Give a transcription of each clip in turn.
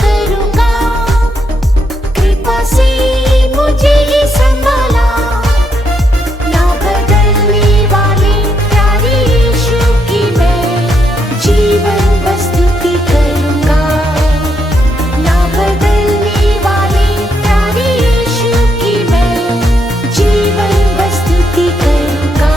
करूंगा, कृपा से मुझे ही संभाला। ना बदलने वाले प्यारे यीशु की मैं जीवन बस स्तुति करूंगा। ना बदलने वाले प्यारे यीशु की मैं जीवन बस स्तुति करूंगा।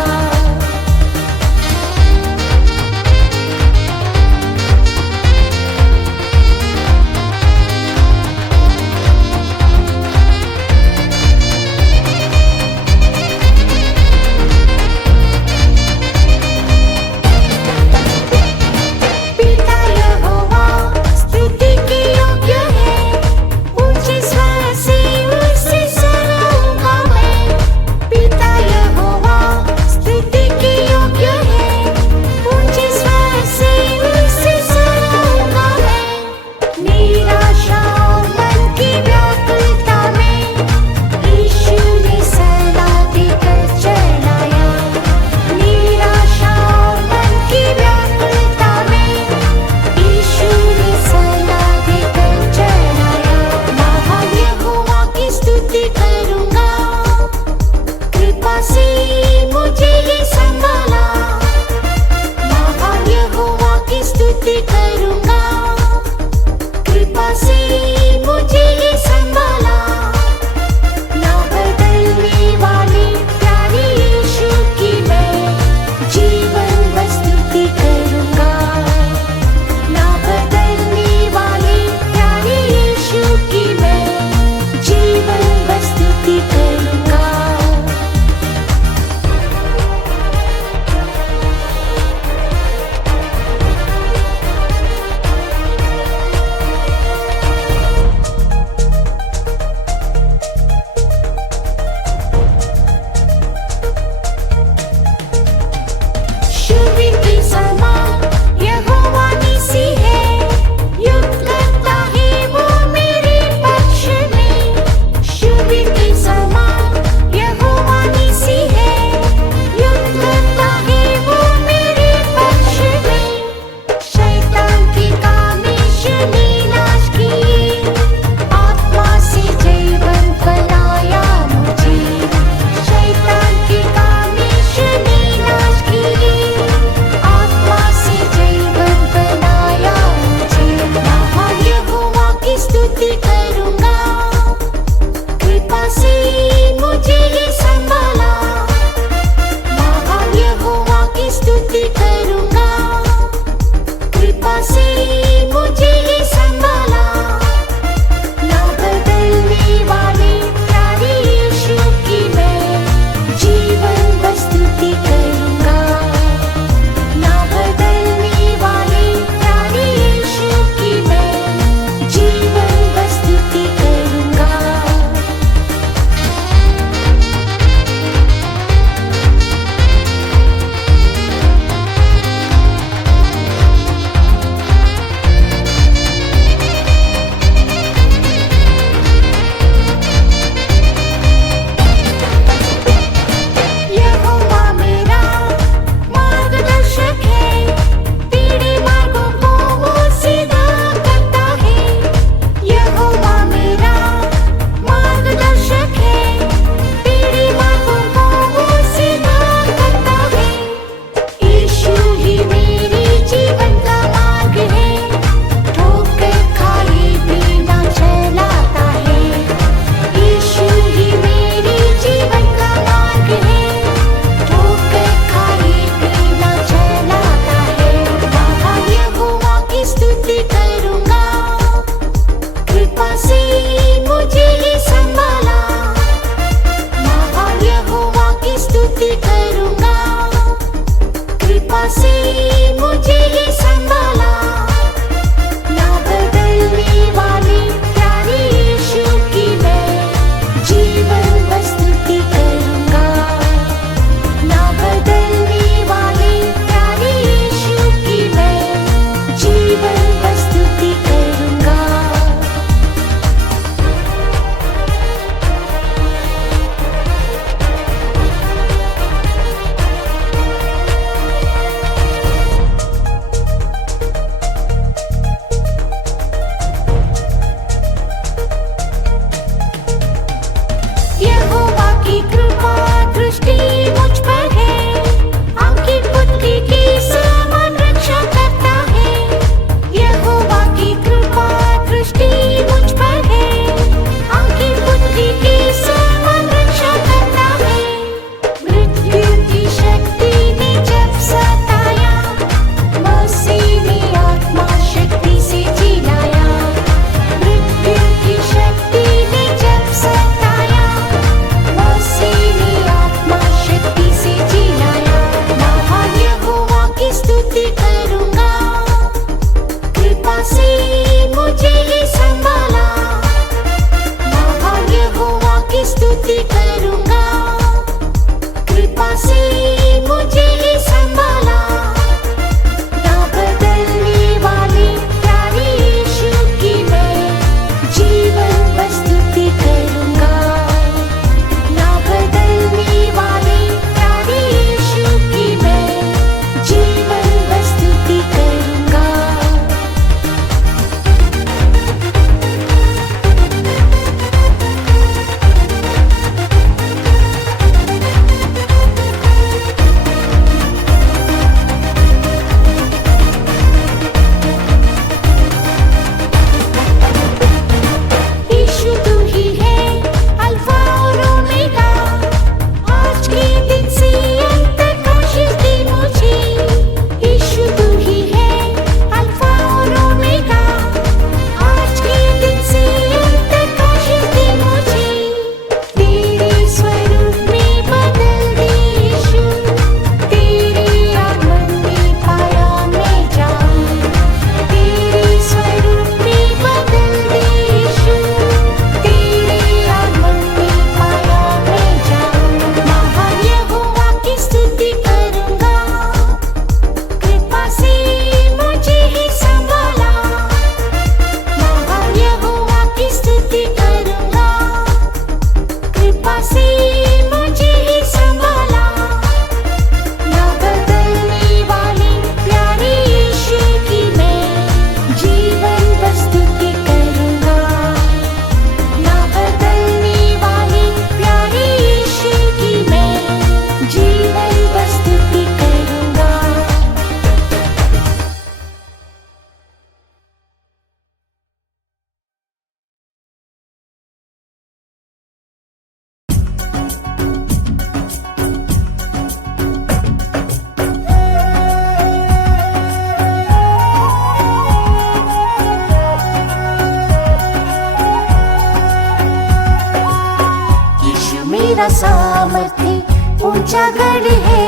मेरा सामर्थ्य ऊंचा गढ़ है,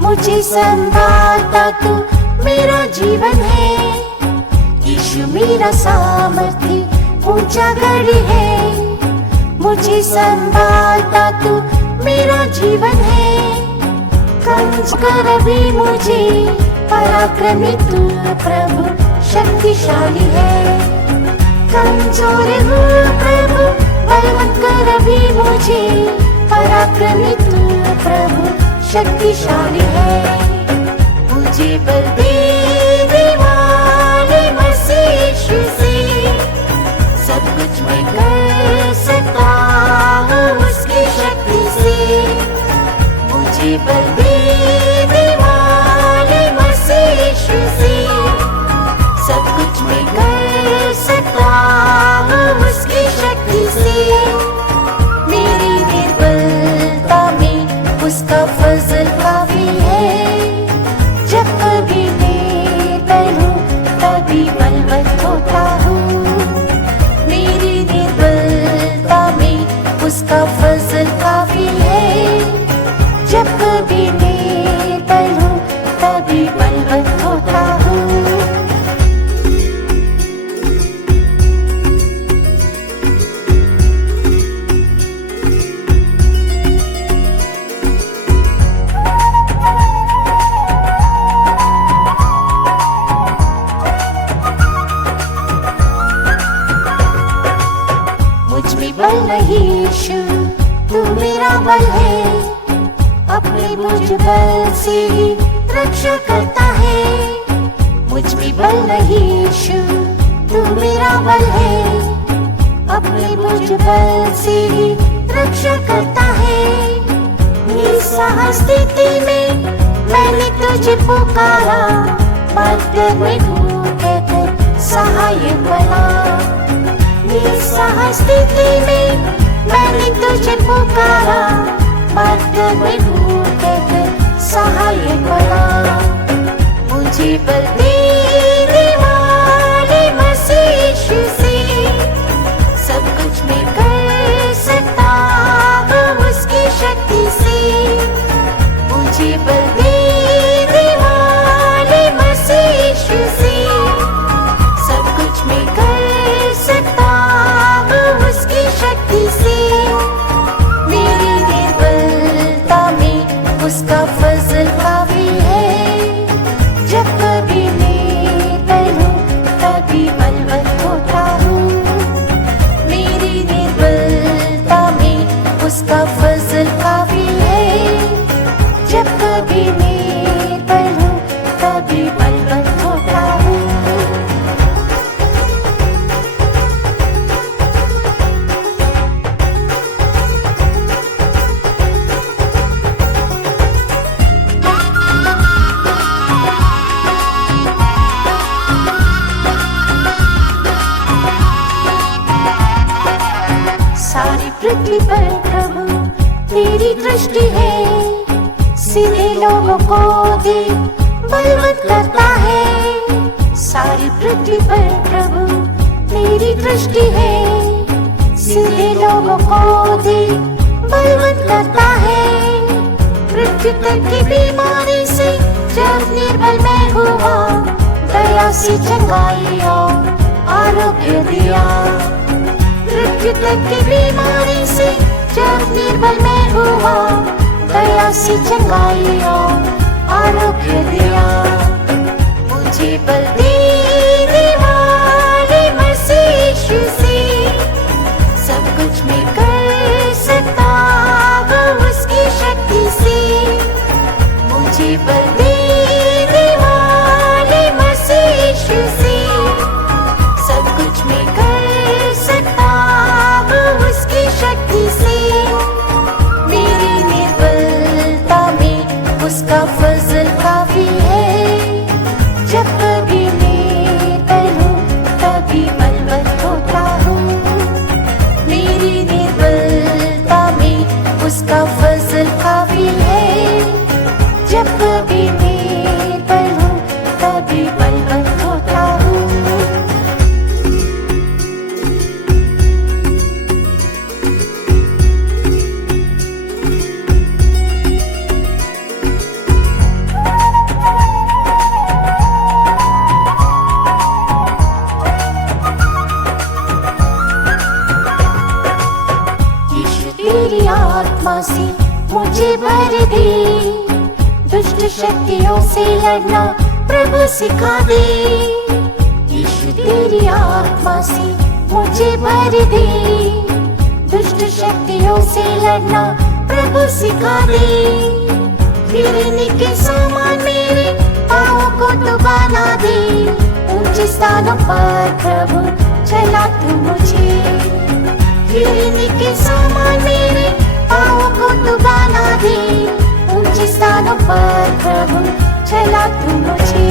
मुझे संभालता तू मेरा जीवन है। यीशु मेरा सामर्थ्य ऊंचा गढ़ है, मुझे संभालता तू मेरा जीवन है। कंज कर भी मुझे पराक्रमी तू प्रभु शक्तिशाली है। कमजोर हूँ प्रभु बलवंत कर भी मुझे पराक्रमी तू प्रभु शक्तिशाली है। मुझे बल देने वाले मसीह यीशु से सब कुछ मैं कर सकता हूँ उसकी शक्ति से। मुझे बल देने वाले मसीह यीशु से सब कुछ मैं कर सकता हूँ उसकी शक्ति से। मेरी निर्बलता में उसका फजल काफी है, जब कभी निर्बल हूँ तभी बलवंत होता हूँ। मेरी निर्बलता में उसका फजल काफी है, जब कभी निर्बल हूँ तभी बलवंत होता हूँ। बल नहीं यीशु तू मेरा बल है, अपने मुझ बल से ही रक्षा करता है। मुझ में बल नहीं यीशु तू मेरा बल है, अपने मुझ बल से ही रक्षा करता है। निस्सहाय स्थिति में मैंने तुझे पुकारा, बादल में ढूंढकर सहायक बना। निस्सहाय स्थिति में मैंने तुझे पुकारा, बादल में ढूंढकर सहायक बना। मुझे बल देने वाले मसीह यीशु से सब कुछ मैं कर सकता हूँ उसकी शक्ति से। मुझे बल देने वाले मसीह यीशु से सब कुछ मैं कर सकता हूँ उसकी शक्ति से। मेरी निर्बलता में उसका फजल काफी है, जब कभी निर्बल हूँ तभी बलवंत होता हूँ। मेरी निर्बलता में उसका फजल काफी है, जब कभी निर्बल हूँ तभी बलवंत होता हूँ। सारी पृथ्वी पर प्रभु तेरी दृष्टि है, सीधे लोगों को दे बलवंत करता है। सारी पृथ्वी पर प्रभु तेरी दृष्टि है, सीधे लोगों को दे बलवंत करता है। मृत्यु तक की बीमारी से जब निर्बल मैं हुआ, दया से चंगाई और आरोग्य दिया। मृत्यु तक की बीमारी से जब निर्बल मैं हुआ, दया से चंगाई और आरोग्य दिया। मुझे बल देने वाले मसीह यीशु से सब कुछ मैं कर सकता हूँ उसकी शक्ति से। मुझे बल देने वाले मसीह यीशु से सब कुछ मैं कर सकता हूँ उसकी शक्ति से। मेरी निर्बलता में उसका फजल काफी है, जब कभी आत्मा से मुझे भर दे, दुष्ट शक्तियों से लड़ना प्रभु सिखा दे। यीशु तेरी आत्मा से मुझे भर दे, दुष्ट शक्तियों से लड़ना प्रभु सिखा दे। गिरने के समान मेरे पाँवों को तू बना दे, ऊंचे स्थानों पर प्रभु चला तू मुझे। गिरने के समान मेरे पाँवों को तू बना दे, ऊंचे स्थानों पर प्रभु चला तू मुझे।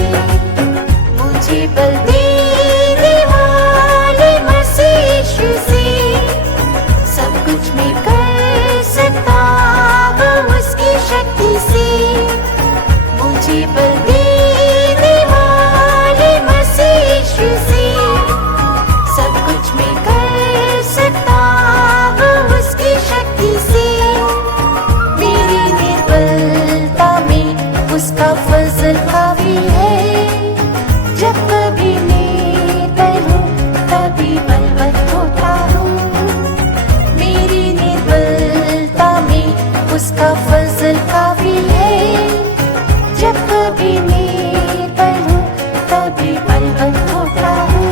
मुझे बल देने वाले मसीह यीशु से सब कुछ मैं कर सकता हूँ उसकी शक्ति से। मुझे बल देने वाले मसीह यीशु से सब कुछ मैं कर सकता हूँ उसकी शक्ति से। मेरी निर्बलता में उसका फजल काफी है, जब कभी निर्बल हूँ तभी बलवंत होता हूँ। मेरी निर्बलता में उसका फजल काफी है, जब कभी निर्बल हूँ तभी बलवंत होता हूँ।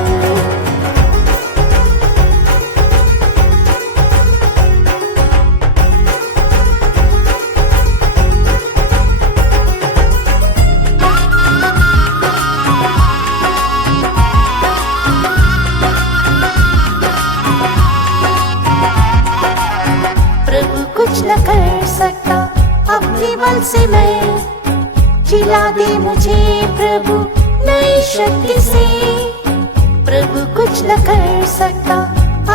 प्रभु कुछ न कर सकता अपने बल से, मैं जिला दे मुझे प्रभु नई शक्ति से। प्रभु कुछ न कर सकता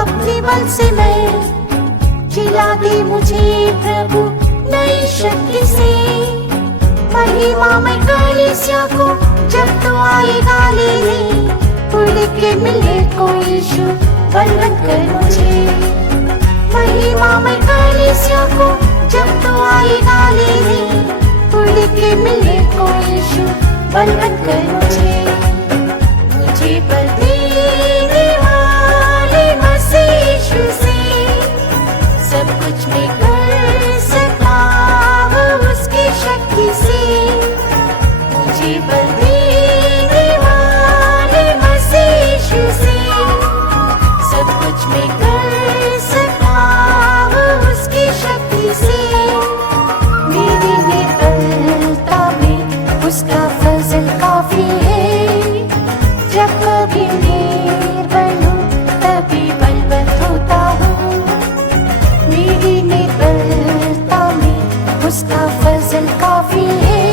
अपने बल से, मैं जिला दे मुझे प्रभु नई शक्ति से। महिमा में कलीसिया को जब तो आएगा लेने, उड़ के मिले को यीशु बलवंत कर मुझे। महिमा में कलीसिया को जब तो आएगा लेने, उड़ के मिले को यीशु बलवंत कर मुझे। मुझे बल देने वाले मसीह यीशु से सब कुछ मैं कर सकता हूँ उसकी शक्ति से। मुझे बल देने वाले मसीह यीशु से सब कुछ मैं कर सकता हूँ उसकी शक्ति से। मेरी निर्बलता में उसका फजल काफी है, जब कभी निर्बल हूँ तभी बलवंत होता हूँ। मेरी निर्बलता में उसका फजल काफी है,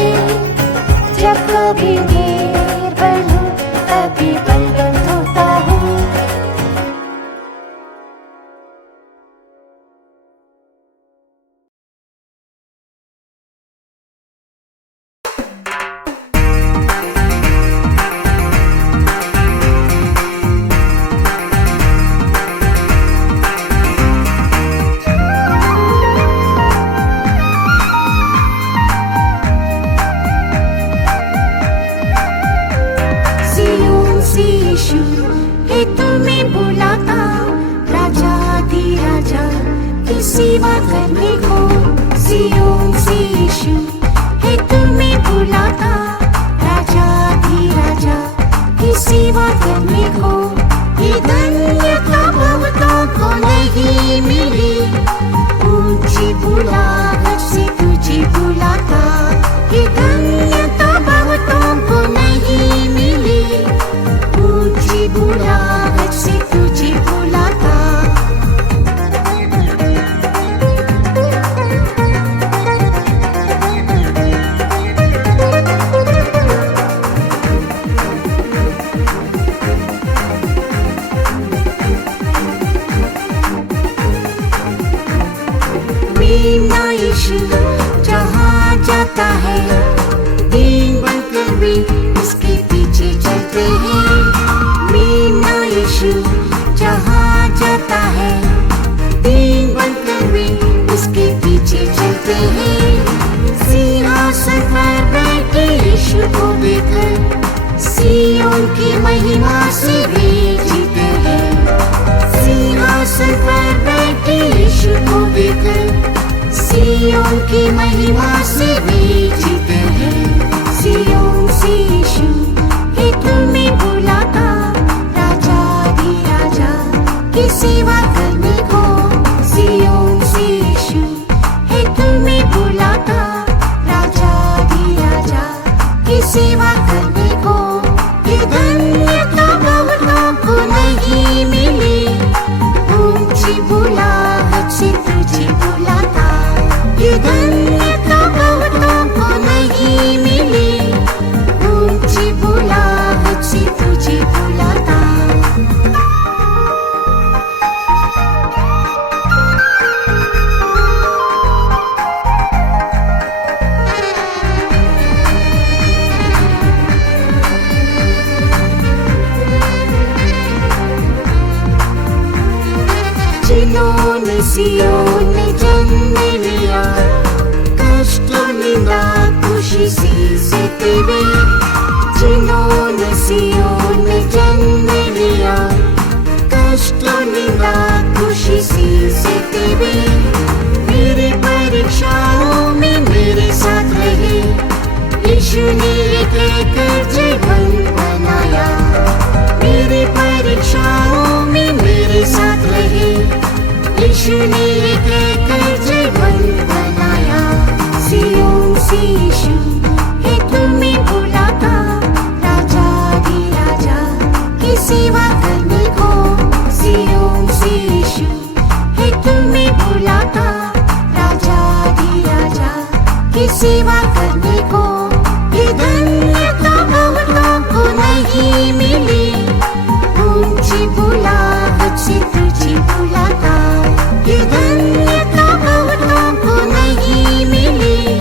जब कभी निर्बल हूँ तभी बलवंत होता हूँ। सियोन से यीशु है तुम्हें बुलाता, राजा धी राजा की सेवा करने को। सियोन से यीशु है तुम्हें बुलाता, राजा धी राजा की सेवा करने को। ये धन्यता बहुतों को नहीं मिली, ऊंची बुलाहट से तुझे बुलाता। ये धन्यता बहुतों को नहीं मिली, ऊंची बुलाहट से तुझे बुलाता। मेरा यीशु जहाँ जाता है, दीन बनकर भी उसके पीछे चलते हैं। मेरा यीशु जहाँ जाता है, दीन बनकर भी उसके पीछे चलते हैं। सिंहासन पर बैठे यीशु को देखकर सियोन की महिमा से वे जीते हैं। सिंहासन पर बैठे यीशु को देखकर की महिमा से वे जीते हैं। सियोन से यीशु है तुम्हें बुलाता, राजा दी राजा की सेवा करने को। सियोन से यीशु है तुम्हें बुलाता, राजा दी राजा की सेवा करने को। ये धन्यता बहुतों को नहीं मिली, ऊंची बुलाहट से तुझे बुलाता। ये धन्यता बहुतों को नहीं मिली, ऊंची बुलाहट से तुझे बुलाता। जिन्होंने सियोन में जन्म लिया, कष्ट निंदा खुशी से सहते वे। जिन्होंने सियोन में जन्म लिया, कष्ट निंदा खुशी से सहते वे। मेरे परीक्षाओं में मेरे साथ रहे, यीशु ने कहकर जीवन बनाया। मेरे परीक्षाओं में मेरे साथ रहे, यीशु ने कहकर जीवन बनाया। सियोन से यीशु है तुम्हें बुलाता, राजा दी राजा की सेवा करने को। सियोन से यीशु है तुम्हें बुलाता, राजा दी राजा की सेवा करने को। ये धन्यता बहुतों को नहीं मिली, ऊंची बुलाहट से तुझे बुलाता। ये धन्यता बहुतों को नहीं मिली,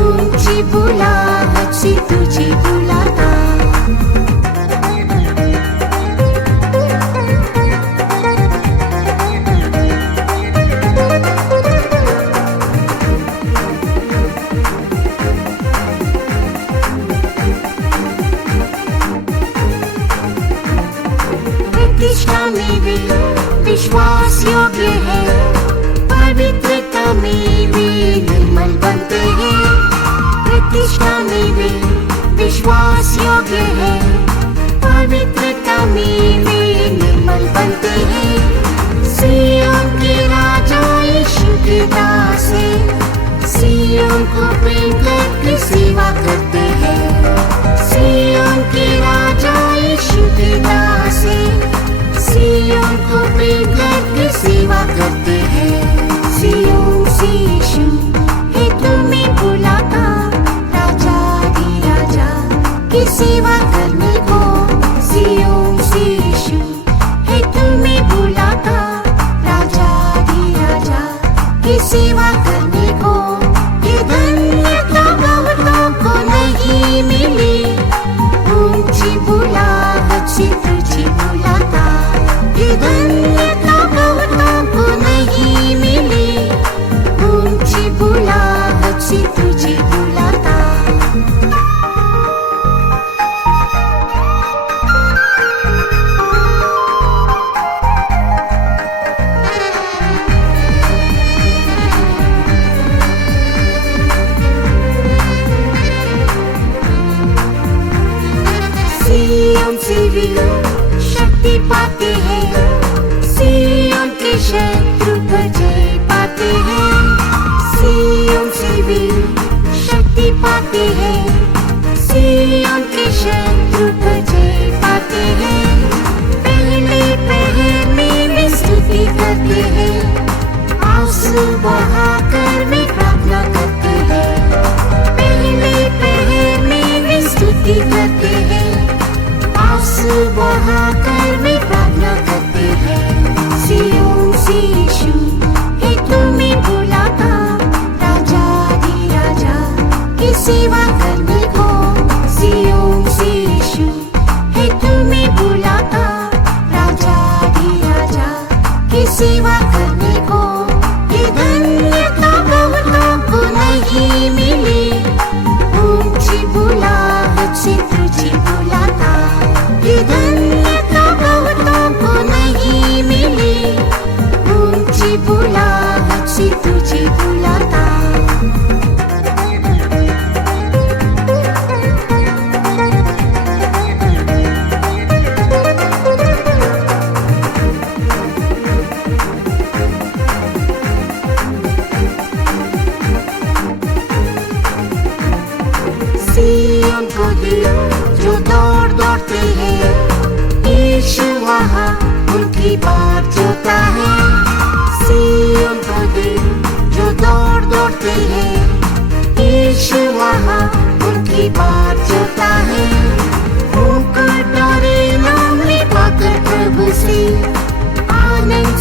ऊंची बुलाहट से तुझे बुलाता। प्रतिष्ठा में वे विश्वास योग्य है, पवित्रता में वे निर्मल बनते हैं। प्रतिष्ठा में वे विश्वास योग्य है, पवित्रता में वे निर्मल बनते हैं। सियोन के राजा यीशु के दास हैं, सियोन को प्रेम करके सेवा करते हैं। सियोन के राजा यीशु के दास हैं, सियोन को प्रेम करके सेवा करते हैं। सियोन से यीशु है तुम्हें बुलाता, राजा दी राजा की सेवा करने को। सियोन से यीशु है तुम्हें बुलाता, राजा दी राजा की सेवा करने को। ये धन्यता बहुतों को नहीं मिली, ऊंची बुलाहट से तुझे बुलाता। ये धन्यता बहुतों को नहीं मिली, ऊंची बुलाहट से तुझे बुलाता।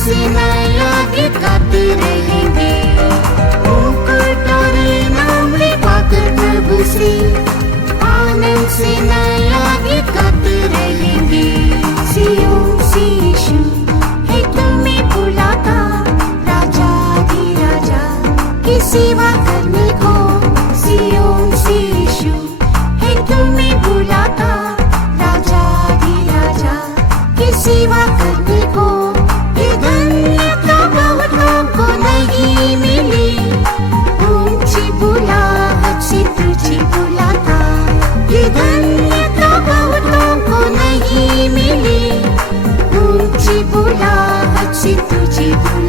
से नया गीत गाते रहेंगे, मुकुट और इनाम ले पाकर प्रभु से आनंद से नया गीत गाते रहेंगे। सियोन से यीशु है तुम्हें बुलाता, राजा राजा की सेवा करने को। सियोन से यीशु है तुम्हें बुलाता, राजा राजा की सेवा करने को। ये धन्यता बहुतों को नहीं मिली, ऊंची बुलाहट से तुझे बुलाता। ये धन्यता बहुतों को नहीं मिली, ऊंची बुलाहट से तुझे बुलाता।